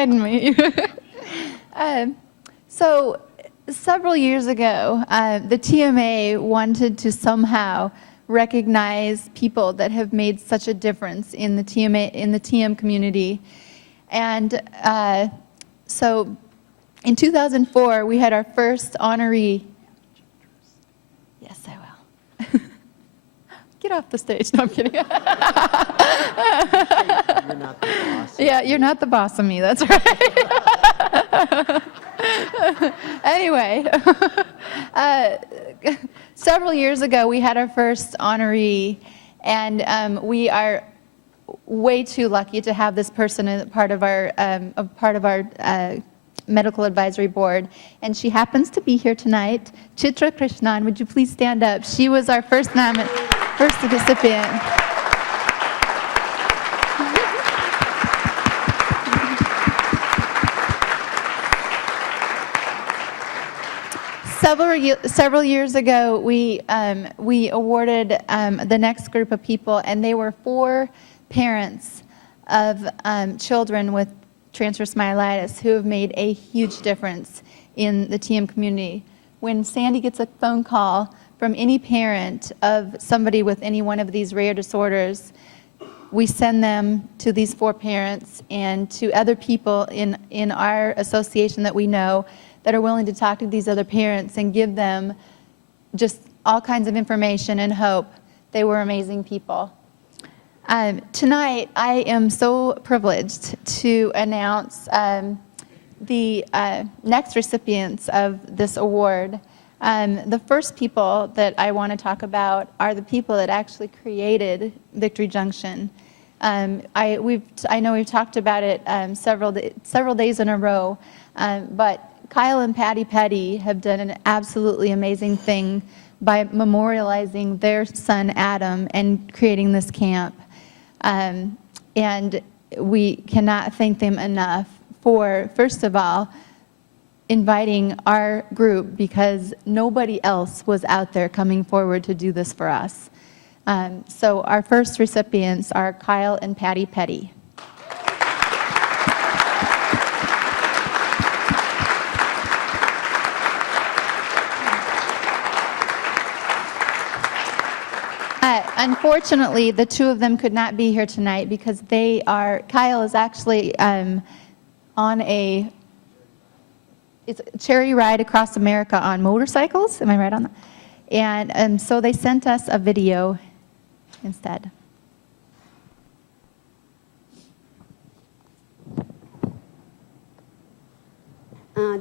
reminding me. So several years ago, the TMA wanted to somehow recognize people that have made such a difference in the TM community. And so in 2004, we had our first honoree. Yes, I will. Get off the stage. No, I'm kidding. You're not the boss. Yeah, you're not the boss of me. That's right. Anyway, several years ago, we had our first honoree, and we are way too lucky to have this person as part of our medical advisory board, and she happens to be here tonight. Chitra Krishnan, would you please stand up? She was our first recipient. Several years ago, we awarded the next group of people, and they were 4 parents of children with transverse myelitis who have made a huge difference in the TM community. When Sandy gets a phone call from any parent of somebody with any one of these rare disorders, we send them to these 4 parents and to other people in our association that we know that are willing to talk to these other parents and give them just all kinds of information and hope. They were amazing people. Tonight, I am so privileged to announce the next recipients of this award. The first people that I want to talk about are the people that actually created Victory Junction. I know we've talked about it several days in a row, but Kyle and Pattie have done an absolutely amazing thing by memorializing their son Adam and creating this camp. And we cannot thank them enough for, first of all, inviting our group, because nobody else was out there coming forward to do this for us. So our first recipients are Kyle and Pattie. Unfortunately, the 2 of them could not be here tonight because Kyle is actually on it's a charity ride across America on motorcycles. Am I right on that? And so they sent us a video instead.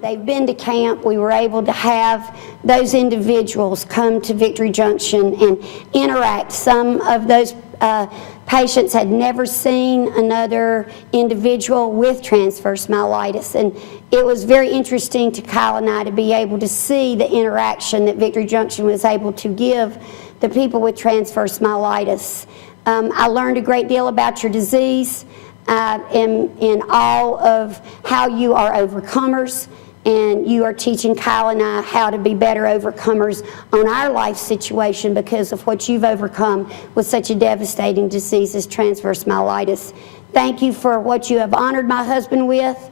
They've been to camp. We were able to have those individuals come to Victory Junction and interact. Some of those patients had never seen another individual with transverse myelitis, and it was very interesting to Kyle and I to be able to see the interaction that Victory Junction was able to give the people with transverse myelitis. I learned a great deal about your disease. In all of how you are overcomers, and you are teaching Kyle and I how to be better overcomers on our life situation because of what you've overcome with such a devastating disease as transverse myelitis. Thank you for what you have honored my husband with.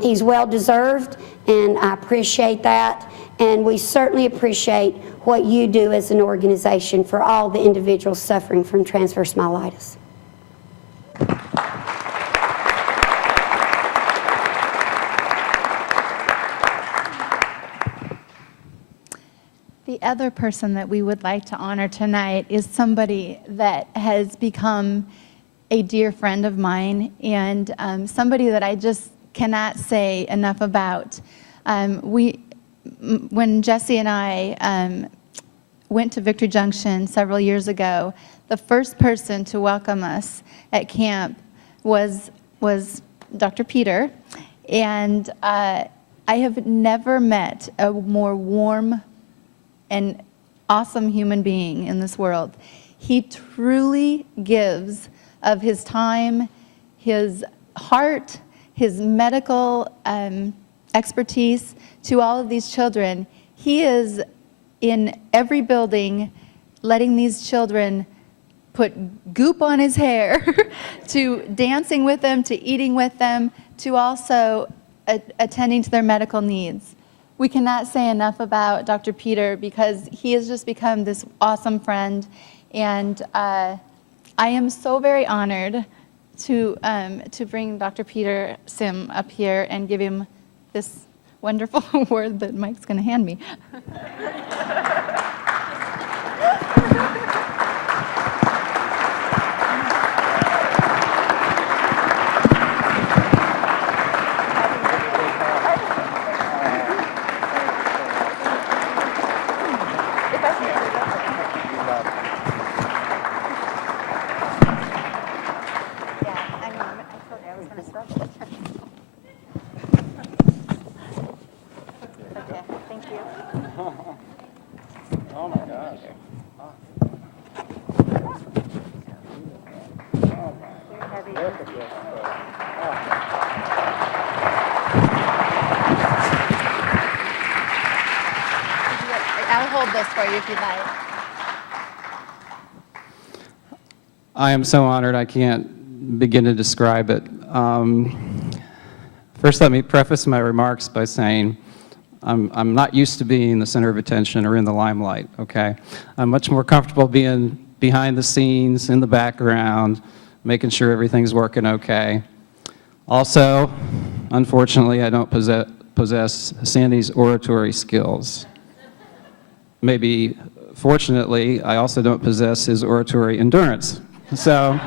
He's well deserved, and I appreciate that. And we certainly appreciate what you do as an organization for all the individuals suffering from transverse myelitis. The other person that we would like to honor tonight is somebody that has become a dear friend of mine, and somebody that I just cannot say enough about. When Jesse and I went to Victory Junction several years ago, the first person to welcome us at camp was Dr. Peter, and I have never met a more warm and awesome human being in this world. He truly gives of his time, his heart, his medical expertise to all of these children. He is in every building letting these children put goop on his hair, to dancing with them, to eating with them. to also attending to their medical needs. We cannot say enough about Dr. Peter because he has just become this awesome friend, and I am so very honored to bring Dr. Peter Sim up here and give him this wonderful award that Mike's going to hand me. I'll hold this for you if you'd like. I am so honored I can't begin to describe it. First, let me preface my remarks by saying I'm not used to being the center of attention or in the limelight, okay? I'm much more comfortable being behind the scenes, in the background, making sure everything's working okay. Also, unfortunately, I don't possess Sandy's oratory skills. Maybe, fortunately, I also don't possess his oratory endurance. So,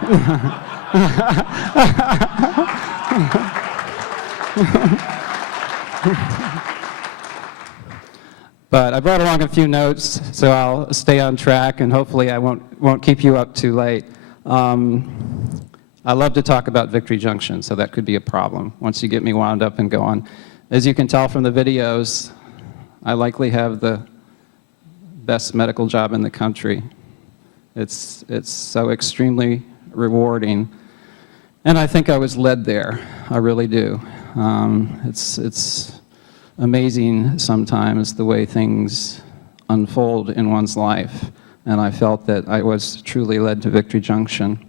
but I brought along a few notes, so I'll stay on track, and hopefully I won't keep you up too late. I love to talk about Victory Junction, so that could be a problem once you get me wound up and going. As you can tell from the videos, I likely have the best medical job in the country. It's so extremely rewarding, and I think I was led there. I really do. It's amazing sometimes the way things unfold in one's life, and I felt that I was truly led to Victory Junction.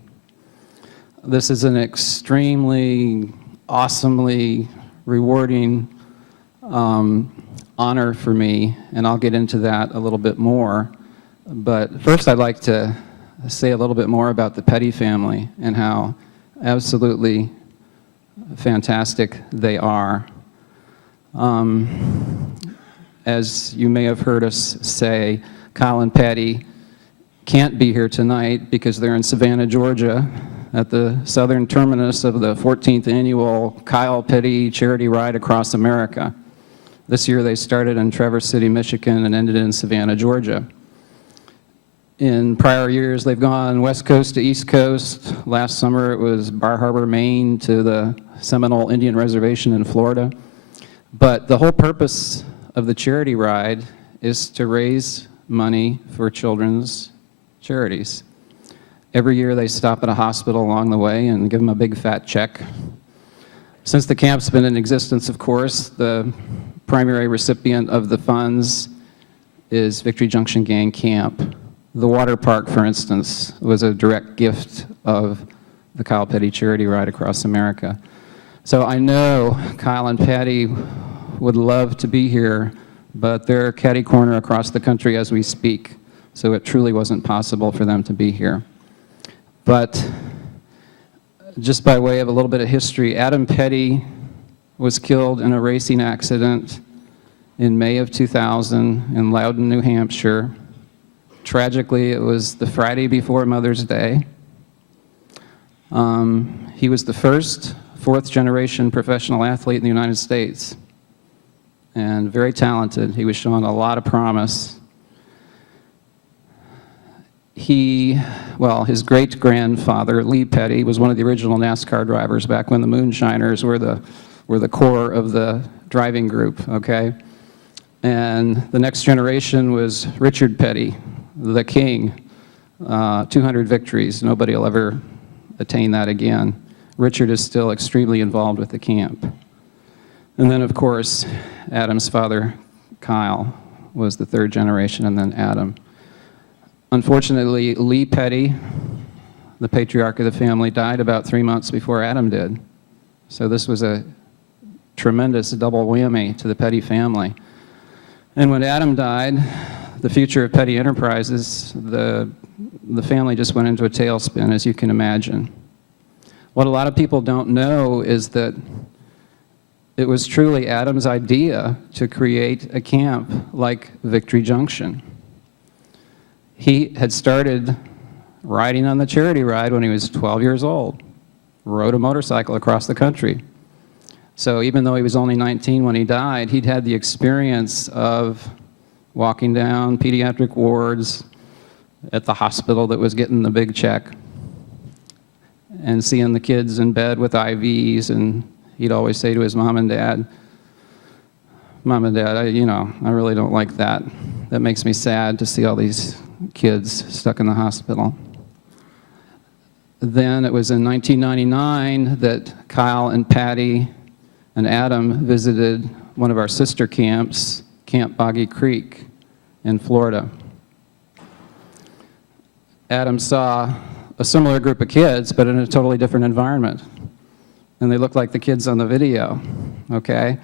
This is an extremely, awesomely rewarding honor for me, and I'll get into that a little bit more. But first, I'd like to say a little bit more about the Pattie family and how absolutely fantastic they are. As you may have heard us say, Kyle and Pattie can't be here tonight because they're in Savannah, Georgia, at the southern terminus of the 14th annual Kyle Pattie Charity Ride Across America. This year they started in Traverse City, Michigan, and ended in Savannah, Georgia. In prior years, they've gone west coast to east coast. Last summer, it was Bar Harbor, Maine, to the Seminole Indian Reservation in Florida. But the whole purpose of the charity ride is to raise money for children's charities. Every year, they stop at a hospital along the way and give them a big fat check. Since the camp's been in existence, of course, the primary recipient of the funds is Victory Junction Gang Camp. The water park, for instance, was a direct gift of the Kyle Pattie Charity Ride Across America. So I know Kyle and Pattie would love to be here, but they're catty corner across the country as we speak, so it truly wasn't possible for them to be here. But just by way of a little bit of history, Adam Pattie was killed in a racing accident in May of 2000 in Loudon, New Hampshire. Tragically, it was the Friday before Mother's Day. He was the first fourth-generation professional athlete in the United States, and very talented. He was showing a lot of promise. His great-grandfather, Lee Pattie, was one of the original NASCAR drivers back when the Moonshiners were the core of the driving group, okay? And the next generation was Richard Pattie, the king, 200 victories. Nobody will ever attain that again. Richard is still extremely involved with the camp. And then, of course, Adam's father, Kyle, was the third generation, and then Adam. Unfortunately, Lee Pattie, the patriarch of the family, died about 3 months before Adam did. So this was a tremendous double whammy to the Pettie family. And when Adam died, the future of Pettie Enterprises, the family just went into a tailspin, as you can imagine. What a lot of people don't know is that it was truly Adam's idea to create a camp like Victory Junction. He had started riding on the charity ride when he was 12 years old, rode a motorcycle across the country. So even though he was only 19 when he died, he'd had the experience of walking down pediatric wards at the hospital that was getting the big check and seeing the kids in bed with IVs, and he'd always say to his mom and dad, "Mom and Dad, I really don't like that. That makes me sad to see all these kids stuck in the hospital." Then it was in 1999 that Kyle and Pattie and Adam visited one of our sister camps, Camp Boggy Creek in Florida. Adam saw a similar group of kids, but in a totally different environment. And they looked like the kids on the video, okay?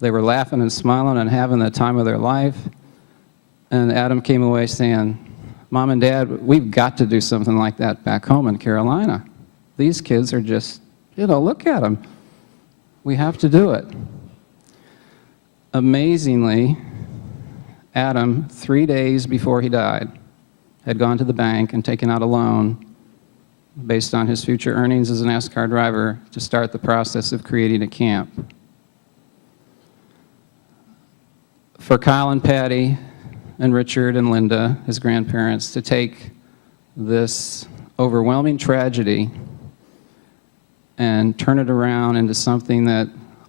They were laughing and smiling and having the time of their life. And Adam came away saying, "Mom and Dad, we've got to do something like that back home in Carolina. These kids are just, look at them. We have to do it." Amazingly, Adam, 3 days before he died, had gone to the bank and taken out a loan based on his future earnings as a NASCAR driver to start the process of creating a camp. For Kyle and Pattie and Richard and Linda, his grandparents, to take this overwhelming tragedy and turn it around into something that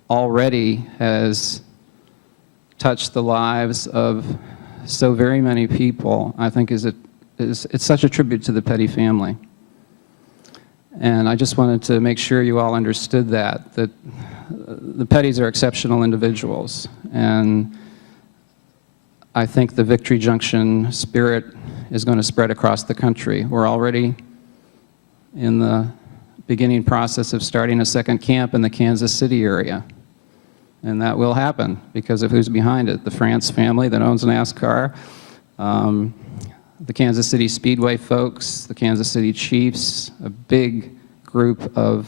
already has touched the lives of so very many people, I think it's such a tribute to the Pettie family. And I just wanted to make sure you all understood that the Petties are exceptional individuals. And I think the Victory Junction spirit is going to spread across the country. We're already in the beginning process of starting a second camp in the Kansas City area. And that will happen because of who's behind it. The France family that owns NASCAR, the Kansas City Speedway folks, the Kansas City Chiefs, a big group of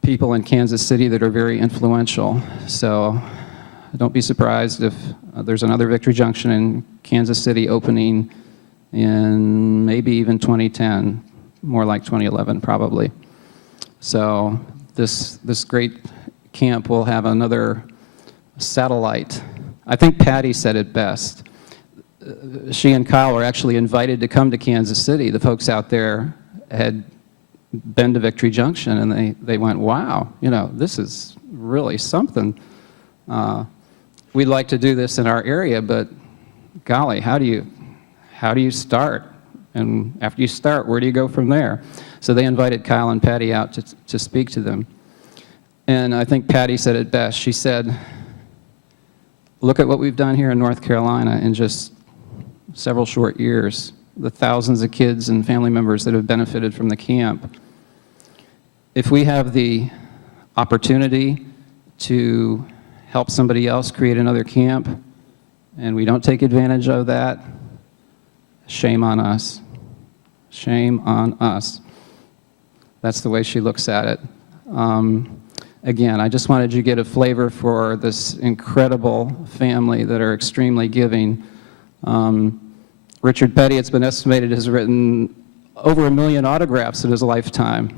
people in Kansas City that are very influential. So don't be surprised if there's another Victory Junction in Kansas City opening in maybe even 2010, more like 2011 probably. So this great camp will have another satellite. I think Pattie said it best. She and Kyle were actually invited to come to Kansas City. The folks out there had been to Victory Junction, and they went, "Wow, this is really something. We'd like to do this in our area, but golly, how do you start? And after you start, where do you go from there?" So they invited Kyle and Pattie out to speak to them. And I think Pattie said it best. She said, "Look at what we've done here in North Carolina in just several short years, the thousands of kids and family members that have benefited from the camp. If we have the opportunity to help somebody else create another camp and we don't take advantage of that, shame on us. Shame on us." That's the way she looks at it. Again, I just wanted you to get a flavor for this incredible family that are extremely giving. Richard Pettie, it's been estimated, has written over 1 million autographs in his lifetime.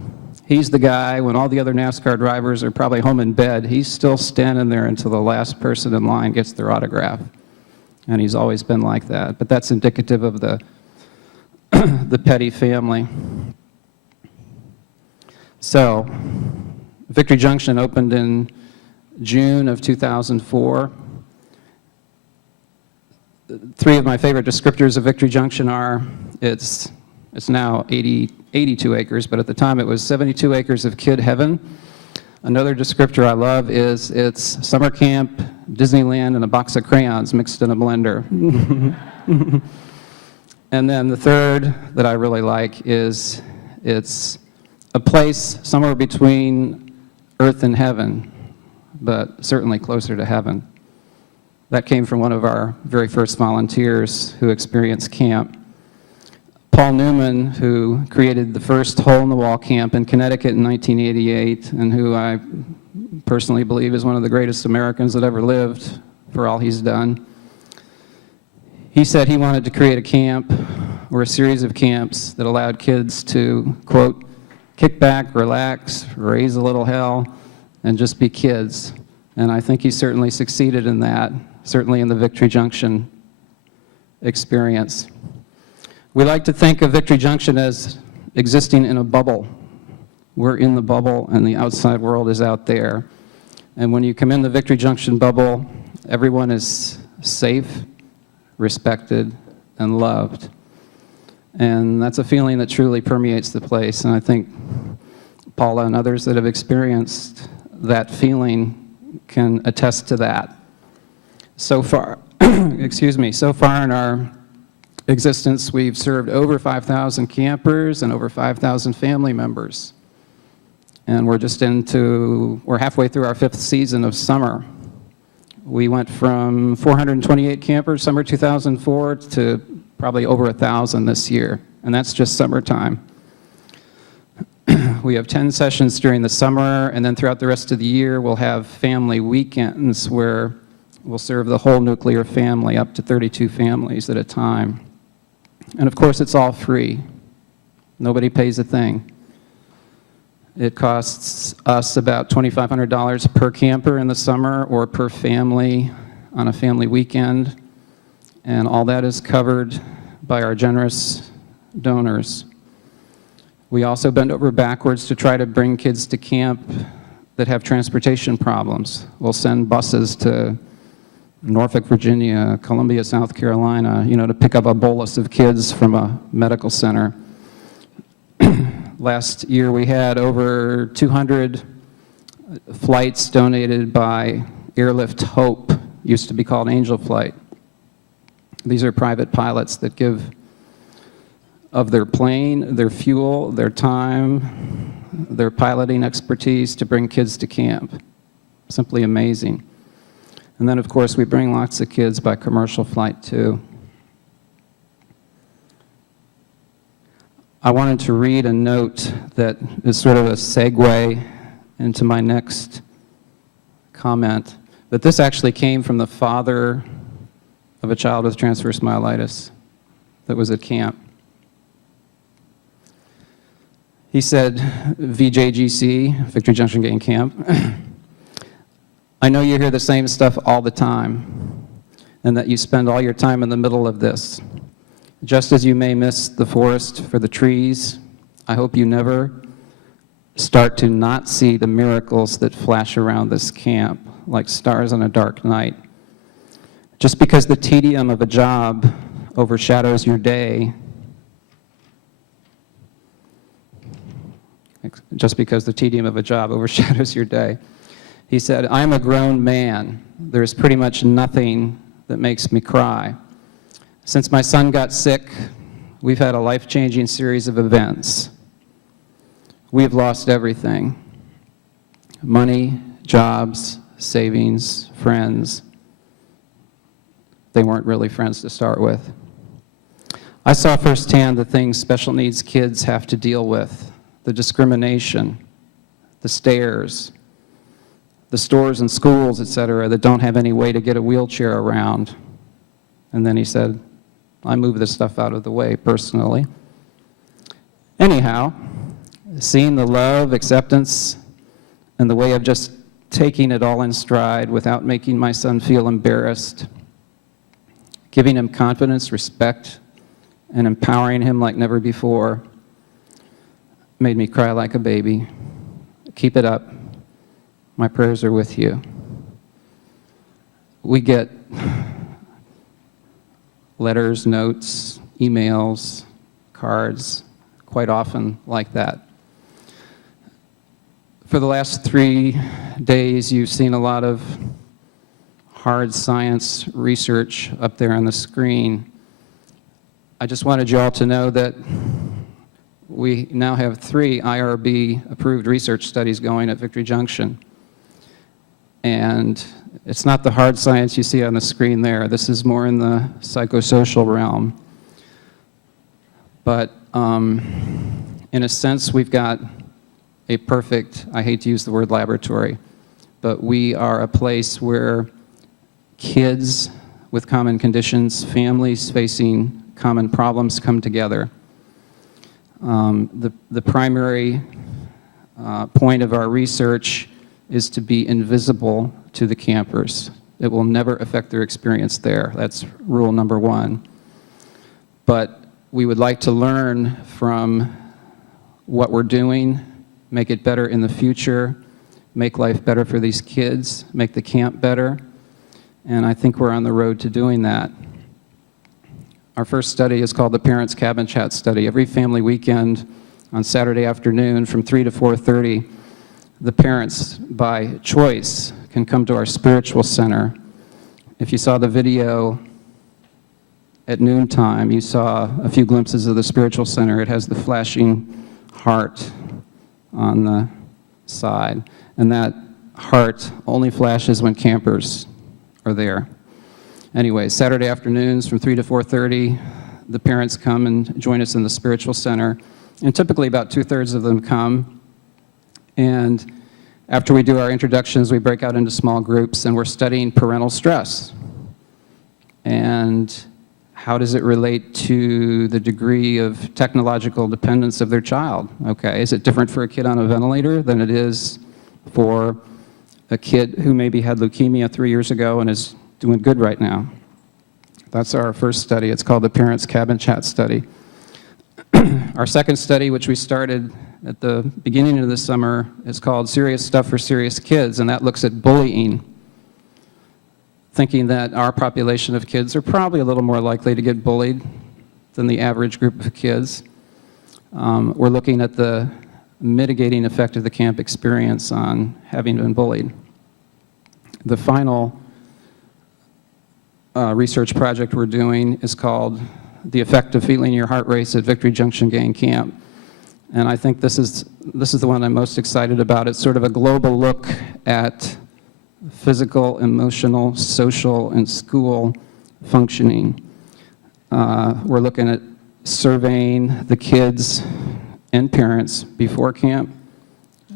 He's the guy, when all the other NASCAR drivers are probably home in bed, he's still standing there until the last person in line gets their autograph. And he's always been like that. But that's indicative of the Pettie family. So, Victory Junction opened in June of 2004. 3 of my favorite descriptors of Victory Junction are, it's now 82 acres, but at the time it was 72 acres of kid heaven. Another descriptor I love is it's summer camp, Disneyland, and a box of crayons mixed in a blender. And then the third that I really like is it's a place somewhere between earth and heaven. but certainly closer to heaven. That came from one of our very first volunteers who experienced camp. Paul Newman, who created the first hole-in-the-wall camp in Connecticut in 1988, and who I personally believe is one of the greatest Americans that ever lived for all he's done. He said he wanted to create a camp or a series of camps that allowed kids to, quote, kick back, relax, raise a little hell, and just be kids. And I think he certainly succeeded in that, certainly in the Victory Junction experience. We like to think of Victory Junction as existing in a bubble. We're in the bubble and the outside world is out there. And when you come in the Victory Junction bubble, everyone is safe, respected, and loved. And that's a feeling that truly permeates the place. And I think Paula and others that have experienced that feeling can attest to that. So far, so far in our existence, we've served over 5,000 campers and over 5,000 family members. And we're halfway through our 5th season of summer. We went from 428 campers summer 2004 to probably over 1,000 this year, and that's just summertime. We have 10 sessions during the summer, and then throughout the rest of the year, we'll have family weekends where we'll serve the whole nuclear family, up to 32 families at a time. And of course, it's all free. Nobody pays a thing. It costs us about $2,500 per camper in the summer or per family on a family weekend, and all that is covered by our generous donors. We also bend over backwards to try to bring kids to camp that have transportation problems. We'll send buses to Norfolk, Virginia, Columbia, South Carolina, to pick up a bolus of kids from a medical center. Last year we had over 200 flights donated by Airlift Hope, used to be called Angel Flight. These are private pilots that give of their plane, their fuel, their time, their piloting expertise to bring kids to camp. Simply amazing. And then, of course, we bring lots of kids by commercial flight, too. I wanted to read a note that is sort of a segue into my next comment, but this actually came from the father of a child with transverse myelitis that was at camp. He said, VJGC, Victory Junction Gang Camp, I know you hear the same stuff all the time, and that you spend all your time in the middle of this. Just as you may miss the forest for the trees, I hope you never start to not see the miracles that flash around this camp like stars on a dark night. Just because the tedium of a job overshadows your day, he said, I'm a grown man. There's pretty much nothing that makes me cry. Since my son got sick, we've had a life-changing series of events. We've lost everything. Money, jobs, savings, friends. They weren't really friends to start with. I saw firsthand the things special needs kids have to deal with, the discrimination, the stares, the stores and schools, etc., that don't have any way to get a wheelchair around. And then he said, I move this stuff out of the way personally. Anyhow, seeing the love, acceptance, and the way of just taking it all in stride without making my son feel embarrassed, giving him confidence, respect, and empowering him like never before, made me cry like a baby. Keep it up. My prayers are with you. We get letters, notes, emails, cards, quite often like that. For the last 3 days, you've seen a lot of hard science research up there on the screen. I just wanted you all to know that we now have 3 IRB-approved research studies going at Victory Junction. And it's not the hard science you see on the screen there. This is more in the psychosocial realm. But in a sense, we've got a perfect, I hate to use the word laboratory, but we are a place where kids with common conditions, families facing common problems come together. The primary point of our research is to be invisible to the campers. It will never affect their experience there. That's rule number one. But we would like to learn from what we're doing, make it better in the future, make life better for these kids, make the camp better, and I think we're on the road to doing that. Our first study is called the Parents Cabin Chat Study. Every family weekend on Saturday afternoon from 3 to 4:30, the parents, by choice, can come to our spiritual center. If you saw the video at noontime, you saw a few glimpses of the spiritual center. It has the flashing heart on the side, and that heart only flashes when campers are there. Anyway, Saturday afternoons from 3 to 4:30, the parents come and join us in the spiritual center, and typically about 2/3 of them come. And after we do our introductions, we break out into small groups, and we're studying parental stress. And how does it relate to the degree of technological dependence of their child? Okay, is it different for a kid on a ventilator than it is for a kid who maybe had leukemia 3 years ago and is doing good right now? That's our first study. It's called the Parents Cabin Chat Study. Our second study, which we started at the beginning of the summer, is called Serious Stuff for Serious Kids, and that looks at bullying, thinking that our population of kids are probably a little more likely to get bullied than the average group of kids. We're looking at the mitigating effect of the camp experience on having been bullied. The final research project we're doing is called The Effect of Feeling Your Heart Race at Victory Junction Gang Camp. And I think this is the one I'm most excited about. It's sort of a global look at physical, emotional, social, and school functioning. We're looking at surveying the kids and parents before camp,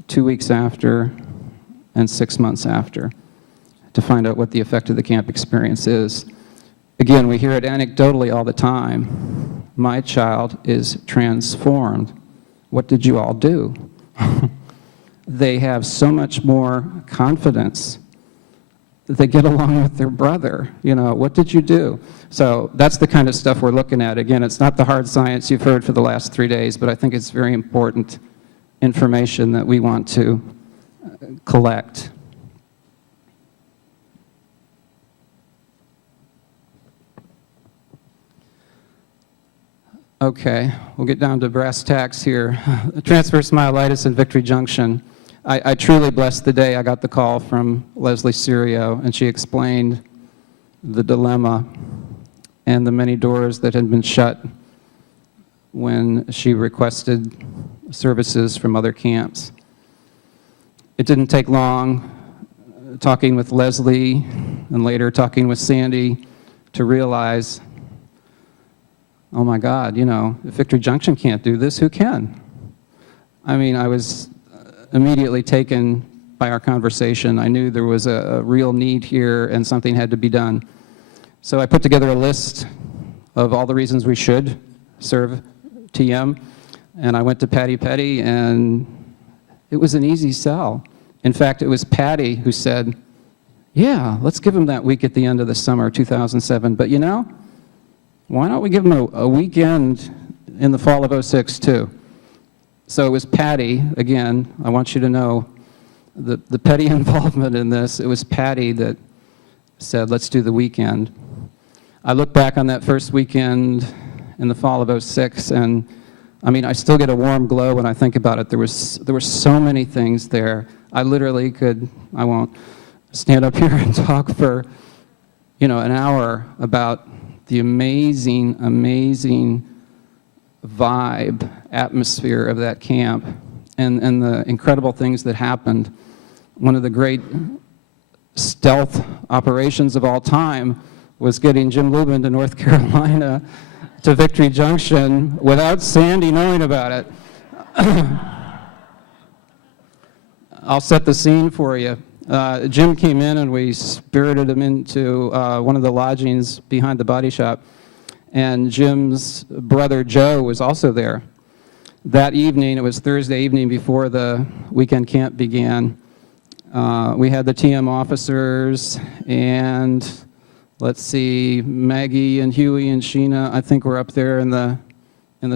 2 weeks after, and 6 months after, to find out what the effect of the camp experience is. Again, we hear it anecdotally all the time. My child is transformed. What did you all do? They have so much more confidence. They get along with their brother. You know, what did you do? So that's the kind of stuff we're looking at. Again, it's not the hard science you've heard for the last 3 days, but I think it's very important information that we want to collect. Okay, we'll get down to brass tacks here. Transverse myelitis and Victory Junction. I truly blessed the day I got the call from Leslie Serio, and she explained the dilemma and the many doors that had been shut when she requested services from other camps. It didn't take long, talking with Leslie and later talking with Sandy, to realize, oh my God, you know, if Victory Junction can't do this, who can? I mean, I was immediately taken by our conversation. I knew there was a real need here and something had to be done. So I put together a list of all the reasons we should serve TM, and I went to Pattie, and it was an easy sell. In fact, it was Pattie who said, yeah, let's give them that week at the end of the summer, 2007, but you know, why don't we give them a weekend in the fall of '06 too? So it was Pattie, again, I want you to know the petty involvement in this. It was Pattie that said, let's do the weekend. I look back on that first weekend in the fall of '06, and I mean, I still get a warm glow when I think about it. There were so many things there. I literally could, I won't stand up here and talk for, you know, an hour about the amazing, amazing vibe, atmosphere of that camp, and the incredible things that happened. One of the great stealth operations of all time was getting Jim Lupin to North Carolina to Victory Junction without Sandy knowing about it. I'll set the scene for you. Jim came in and we spirited him into one of the lodgings behind the body shop, and Jim's brother Joe was also there. That evening, it was Thursday evening before the weekend camp began, we had the TM officers and, let's see, Maggie and Huey and Sheena, I think were up there in the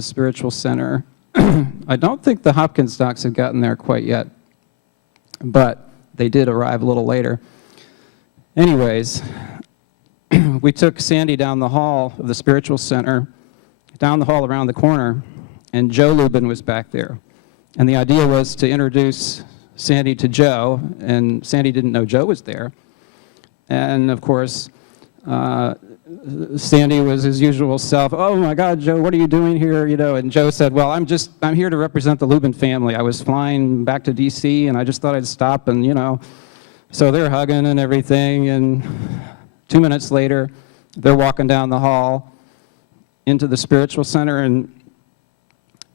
spiritual center. I don't think the Hopkins docs had gotten there quite yet, but they did arrive a little later. Anyways, we took Sandy down the hall of the spiritual center, down the hall around the corner, and Joe Lupin was back there. And the idea was to introduce Sandy to Joe, and Sandy didn't know Joe was there. And of course, Sandy was his usual self. Oh my God, Joe, what are you doing here? You know, and Joe said, well, I'm here to represent the Lupin family. I was flying back to DC and I just thought I'd stop and, you know, so they're hugging and everything. And 2 minutes later, they're walking down the hall into the spiritual center, and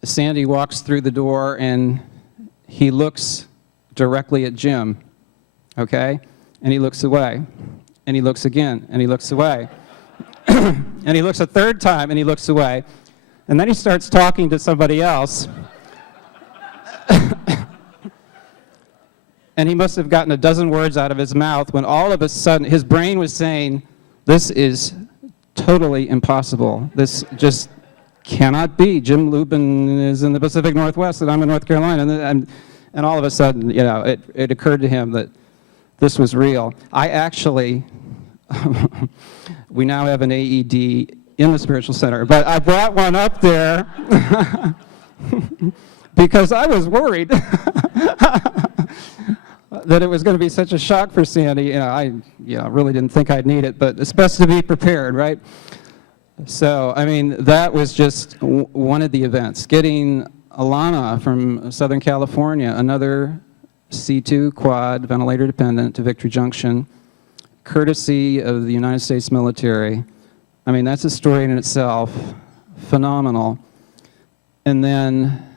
Sandy walks through the door and he looks directly at Jim, okay? And he looks away, and he looks again, and he looks away. And he looks a third time, and he looks away. And then he starts talking to somebody else. And he must have gotten a dozen words out of his mouth when all of a sudden his brain was saying, this is totally impossible. This just cannot be. Jim Lupin is in the Pacific Northwest, and I'm in North Carolina. And all of a sudden, you know, it occurred to him that this was real. I actually, we now have an AED in the spiritual center, but I brought one up there because I was worried that it was going to be such a shock for Sandy. You know, I really didn't think I'd need it, but it's best to be prepared, right? So, I mean, that was just one of the events. Getting Alana from Southern California, another C2 quad, ventilator dependent, to Victory Junction, courtesy of the United States military. I mean, that's a story in itself, phenomenal. And then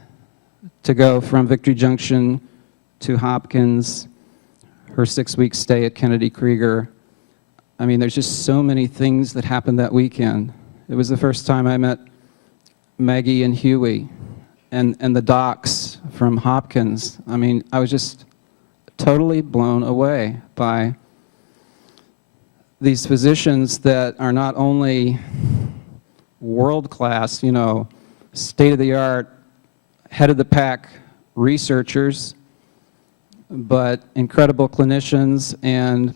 to go from Victory Junction to Hopkins, her 6-week stay at Kennedy Krieger. I mean, there's just so many things that happened that weekend. It was the first time I met Maggie and Huey and the docs from Hopkins. I mean, I was just totally blown away by these physicians that are not only world-class, you know, state-of-the-art, head-of-the-pack researchers, but incredible clinicians and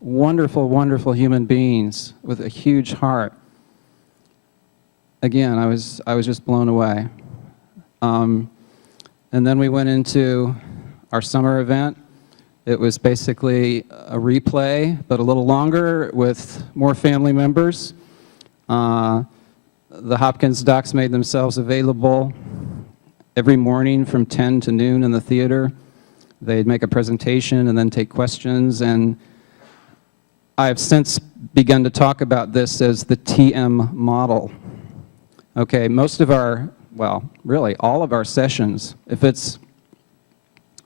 wonderful, wonderful human beings with a huge heart. Again, I was just blown away. And then we went into our summer event. It was basically a replay, but a little longer with more family members. The Hopkins docs made themselves available every morning from 10 to noon in the theater. They'd make a presentation and then take questions, and I've since begun to talk about this as the TM model. Okay, most of our, well, really all of our sessions, if it's,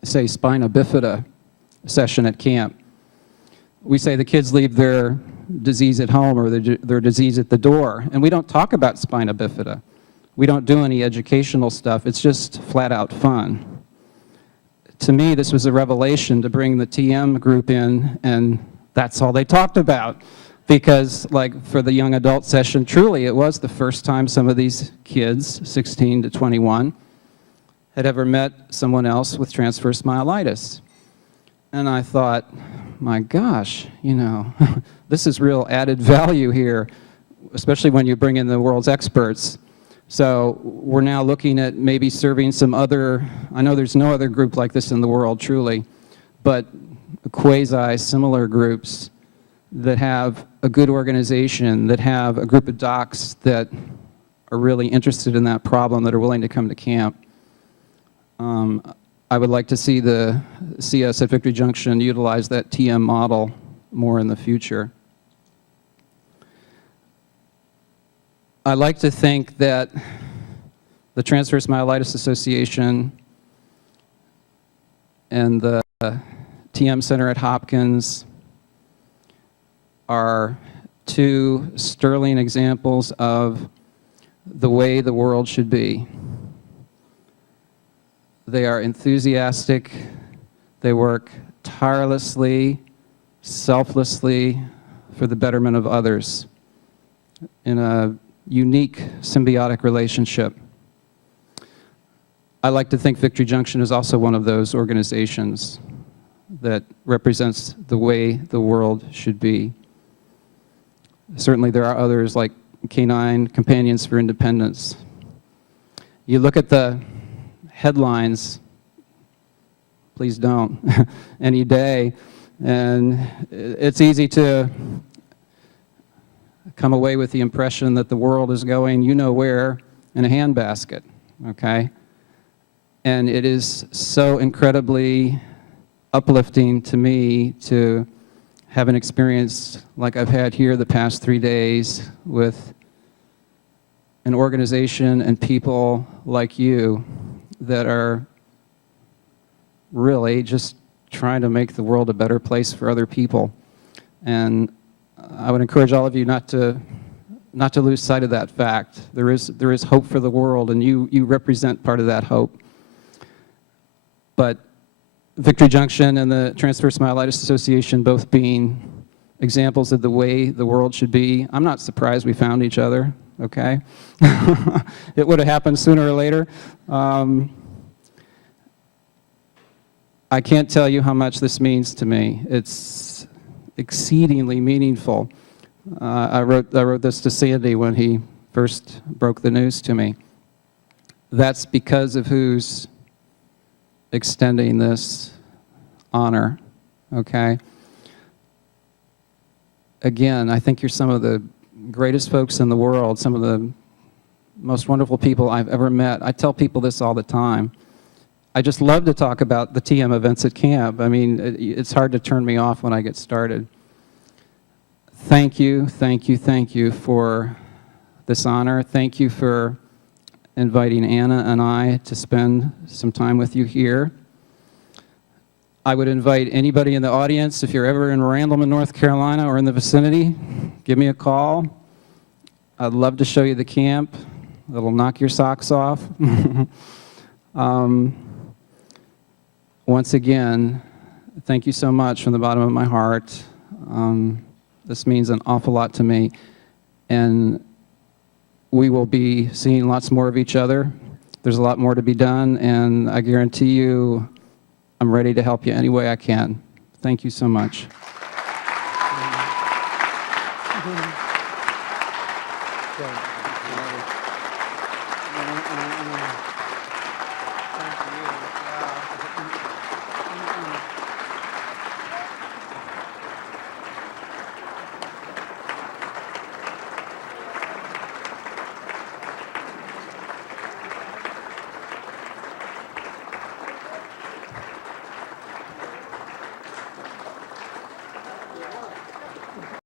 say, spina bifida session at camp, we say the kids leave their disease at home or their disease at the door, and we don't talk about spina bifida. We don't do any educational stuff. It's just flat out fun. To me, this was a revelation to bring the TM group in, and that's all they talked about. Because, like, for the young adult session, truly, it was the first time some of these kids, 16 to 21, had ever met someone else with transverse myelitis. And I thought, my gosh, you know, this is real added value here, especially when you bring in the world's experts. So we're now looking at maybe serving some other, I know there's no other group like this in the world, truly, but quasi-similar groups that have a good organization, that have a group of docs that are really interested in that problem, that are willing to come to camp. I would like to see us at Victory Junction utilize that TM model more in the future. I like to think that the Transverse Myelitis Association and the TM Center at Hopkins are two sterling examples of the way the world should be. They are enthusiastic, they work tirelessly, selflessly for the betterment of others in a unique symbiotic relationship. I like to think Victory Junction is also one of those organizations that represents the way the world should be. Certainly there are others like Canine Companions for Independence. You look at the headlines, please don't, any day, and it's easy to come away with the impression that the world is going you know where in a handbasket, okay? And it is so incredibly uplifting to me to have an experience like I've had here the past 3 days with an organization and people like you that are really just trying to make the world a better place for other people. And I would encourage all of you not to lose sight of that fact. There is hope for the world, and you represent part of that hope. But Victory Junction and the Transverse Myelitis Association both being examples of the way the world should be, I'm not surprised we found each other, okay? It would have happened sooner or later. I can't tell you how much this means to me. It's exceedingly meaningful. I wrote this to Sandy when he first broke the news to me. That's because of who's extending this honor, okay? Again, I think you're some of the greatest folks in the world, some of the most wonderful people I've ever met. I tell people this all the time. I just love to talk about the TM events at camp. I mean, it's hard to turn me off when I get started. Thank you, thank you, thank you for this honor. Thank you for inviting Anna and I to spend some time with you here. I would invite anybody in the audience, if you're ever in Randleman, North Carolina or in the vicinity, give me a call. I'd love to show you the camp. It'll knock your socks off. Once again, thank you so much from the bottom of my heart. This means an awful lot to me. And we will be seeing lots more of each other. There's a lot more to be done, and I guarantee you I'm ready to help you any way I can. Thank you so much.